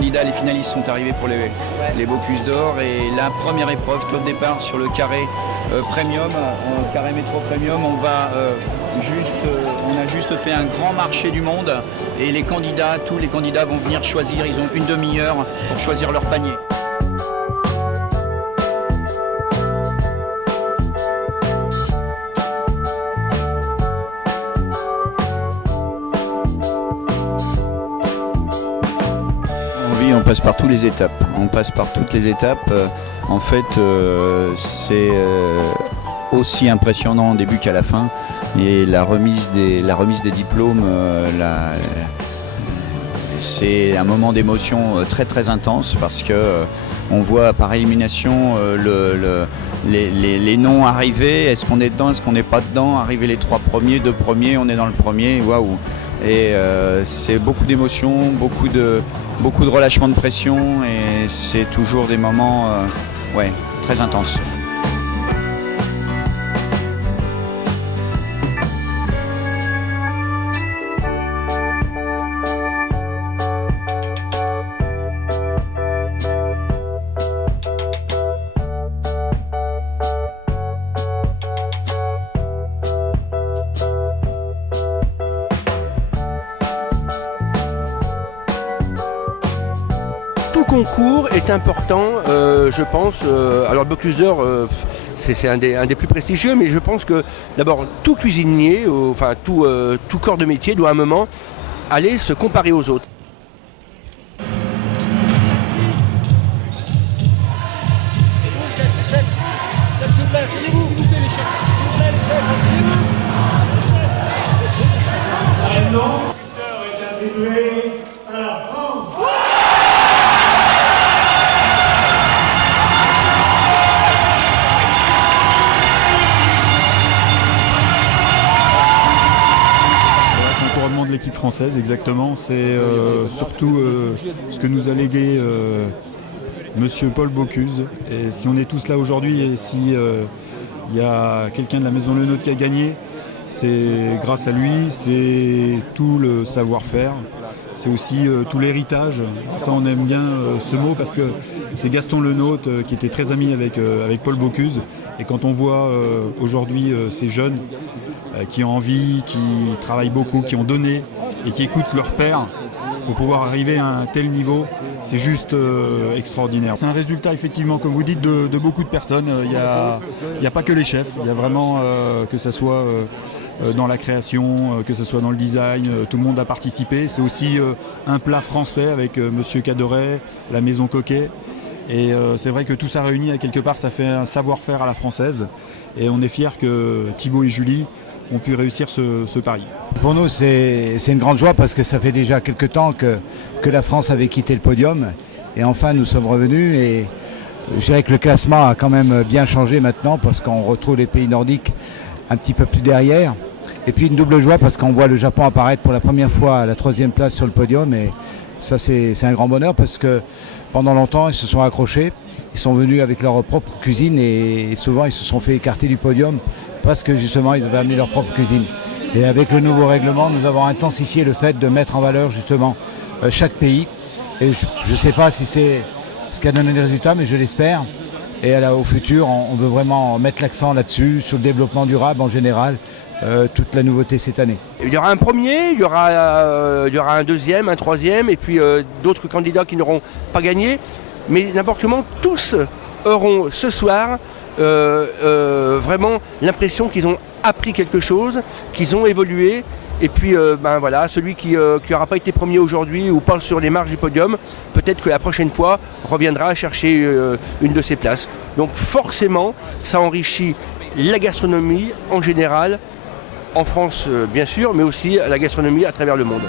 candidats, les finalistes sont arrivés pour les Bocuse d'Or. Et la première épreuve, top départ sur le carré premium, carré métro premium, on a juste fait un grand marché du monde et tous les candidats vont venir choisir, ils ont une demi-heure pour choisir leur panier. On passe par toutes les étapes. En fait, c'est aussi impressionnant au début qu'à la fin. Et la remise des diplômes, c'est un moment d'émotion très très intense parce que on voit par élimination les noms arriver. Est-ce qu'on est dedans, est-ce qu'on n'est pas dedans? Arriver les 3 premiers, 2 premiers, on est dans le premier. Waouh! Et c'est beaucoup d'émotions, beaucoup de relâchement de pression et c'est toujours des moments très intenses. Tout concours est important, je pense. Alors le Bocuse d'Or, c'est un des plus prestigieux, mais je pense que d'abord tout cuisinier, tout corps de métier doit à un moment aller se comparer aux autres. De l'équipe française, exactement. C'est surtout ce que nous a légué Monsieur Paul Bocuse. Et si on est tous là aujourd'hui et si il y a quelqu'un de la Maison Le Nôtre qui a gagné, c'est grâce à lui, c'est tout le savoir-faire, c'est aussi tout l'héritage. Ça, on aime bien ce mot parce que c'est Gaston Le Nôtre qui était très ami avec Paul Bocuse. Et quand on voit aujourd'hui ces jeunes qui ont envie, qui travaillent beaucoup, qui ont donné et qui écoutent leur père pour pouvoir arriver à un tel niveau, c'est juste extraordinaire. C'est un résultat effectivement, comme vous dites, de beaucoup de personnes. Il n'y a pas que les chefs, il y a vraiment que ce soit dans la création, que ce soit dans le design, tout le monde a participé. C'est aussi un plat français avec Monsieur Caderet, la Maison Coquet. Et c'est vrai que tout ça réuni, à quelque part, ça fait un savoir-faire à la française. Et on est fiers que Thibaut et Julie ont pu réussir ce pari. Pour nous, c'est une grande joie parce que ça fait déjà quelques temps que la France avait quitté le podium. Et enfin, nous sommes revenus. Et je dirais que le classement a quand même bien changé maintenant parce qu'on retrouve les pays nordiques un petit peu plus derrière. Et puis une double joie parce qu'on voit le Japon apparaître pour la première fois à la 3e place sur le podium. Et ça, c'est un grand bonheur parce que pendant longtemps, ils se sont accrochés. Ils sont venus avec leur propre cuisine et souvent, ils se sont fait écarter du podium parce que justement, ils avaient amené leur propre cuisine. Et avec le nouveau règlement, nous avons intensifié le fait de mettre en valeur justement chaque pays. Et je ne sais pas si c'est ce qui a donné les résultats, mais je l'espère. Et au futur, on veut vraiment mettre l'accent là-dessus, sur le développement durable en général, toute la nouveauté cette année. Il y aura un premier, il y aura un deuxième, un troisième, et puis d'autres candidats qui n'auront pas gagné. Mais n'importe comment, tous auront ce soir vraiment l'impression qu'ils ont appris quelque chose, qu'ils ont évolué. Et puis voilà, celui qui n'aura pas été premier aujourd'hui ou pas sur les marges du podium, peut-être que la prochaine fois reviendra chercher une de ses places. Donc forcément, ça enrichit la gastronomie en général, en France bien sûr, mais aussi la gastronomie à travers le monde.